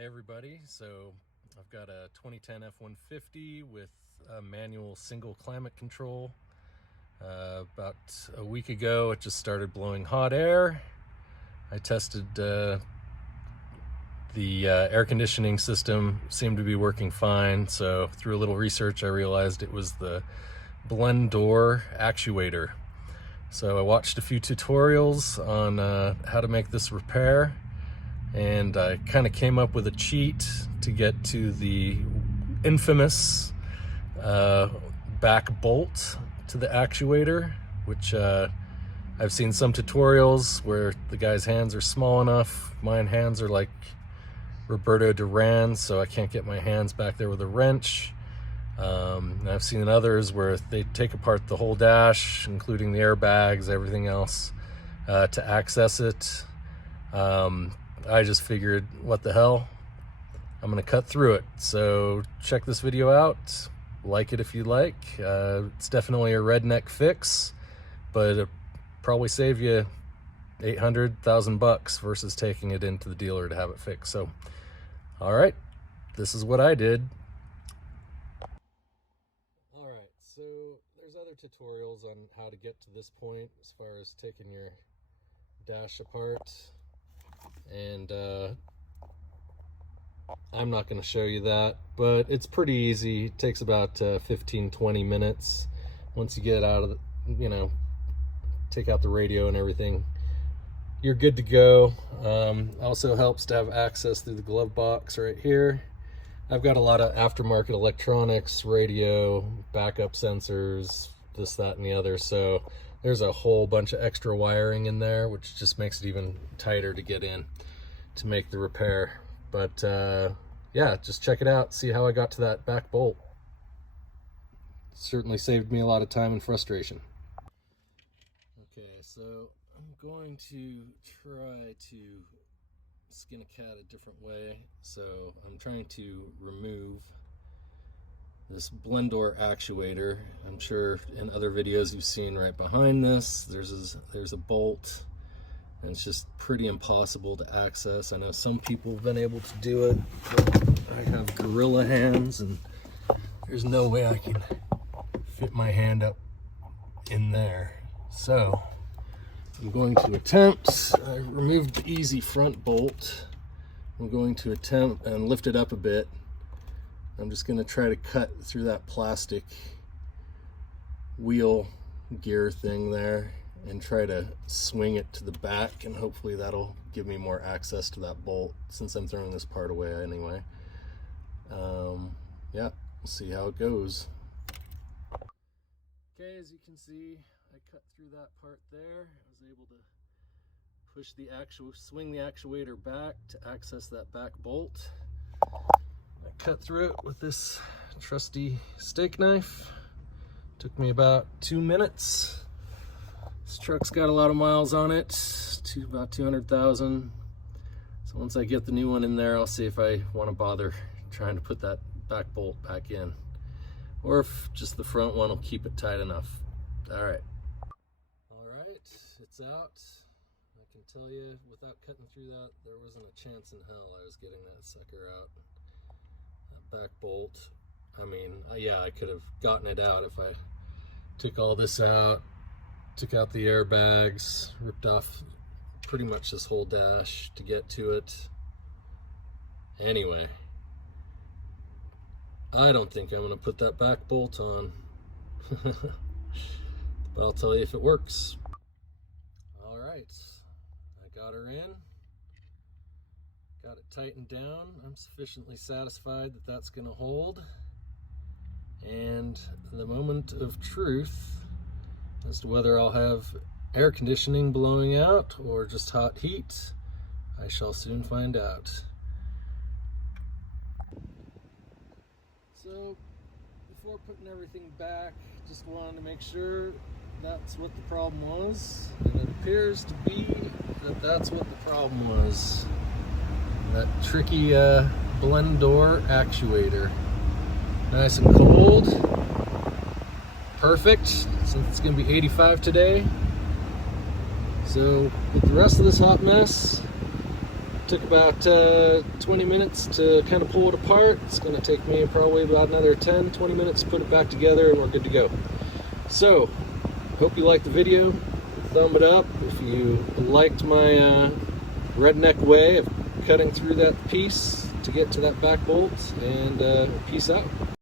Hey everybody, so I've got a 2010 F-150 with a manual single climate control. About a week ago it just started blowing hot air. I tested the air conditioning system, seemed to be working fine, so through a little research I realized it was the Blend Door Actuator. So I watched a few tutorials on how to make this repair, and I kind of came up with a cheat to get to the infamous back bolt to the actuator, which I've seen some tutorials where the guy's hands are small enough. Mine hands are like Roberto Duran, so I can't get my hands back there with a wrench. And I've seen others where they take apart the whole dash, including the airbags, everything else, to access it. I just figured, what the hell, I'm gonna cut through it. So check this video out, like it if you like. It's definitely a redneck fix, but it'll probably save you $800,000 versus taking it into the dealer to have it fixed. So all right, this is what I did. All right, so there's other tutorials on how to get to this point as far as taking your dash apart, and I'm not going to show you that, but it's pretty easy. It takes about 15-20 minutes once you get out of the, take out the radio and everything. You're good to go. Also helps to have access through the glove box right here. I've got a lot of aftermarket electronics, radio, backup sensors, this, that, and the other, so there's a whole bunch of extra wiring in there, which just makes it even tighter to get in to make the repair. But yeah, just check it out, see how I got to that back bolt. Certainly saved me a lot of time and frustration. Okay, so I'm going to try to skin a cat a different way. So I'm trying to remove this Blend Door Actuator. I'm sure in other videos you've seen right behind this, there's a bolt, and it's just pretty impossible to access. I know some people have been able to do it, but I have gorilla hands and there's no way I can fit my hand up in there. So I'm going to attempt, I removed the easy front bolt. I'm going to attempt and lift it up a bit. I'm just going to try to cut through that plastic wheel gear thing there and try to swing it to the back, and hopefully that'll give me more access to that bolt since I'm throwing this part away anyway. Yeah, we'll see how it goes. Okay, as you can see, I cut through that part there. I was able to push the swing the actuator back to access that back bolt. I cut through it with this trusty steak knife. Took me about 2 minutes. This truck's got a lot of miles on it, about 200,000. So once I get the new one in there, I'll see if I want to bother trying to put that back bolt back in, or if just the front one will keep it tight enough. All right, it's out. I can tell you, without cutting through that, there wasn't a chance in hell I was getting that sucker out. That back bolt, I mean, yeah, I could have gotten it out if I took all this out, took out the airbags, ripped off pretty much this whole dash to get to it. Anyway, I don't think I'm going to put that back bolt on, but I'll tell you if it works. All right, I got her in, got it tightened down. I'm sufficiently satisfied that that's going to hold, and the moment of truth as to whether I'll have air conditioning blowing out or just hot heat, I shall soon find out. So before putting everything back, just wanted to make sure that's what the problem was, and it appears to be that that's what the problem was. That tricky Blend Door Actuator. Nice and cold. Perfect, since it's going to be 85 today. So with the rest of this hot mess, Took about 20 minutes to kind of pull it apart. It's going to take me probably about another 10-20 minutes to put it back together, and we're good to go. So, hope you liked the video. Thumb it up if you liked my redneck way of cutting through that piece to get to that back bolt, and peace out.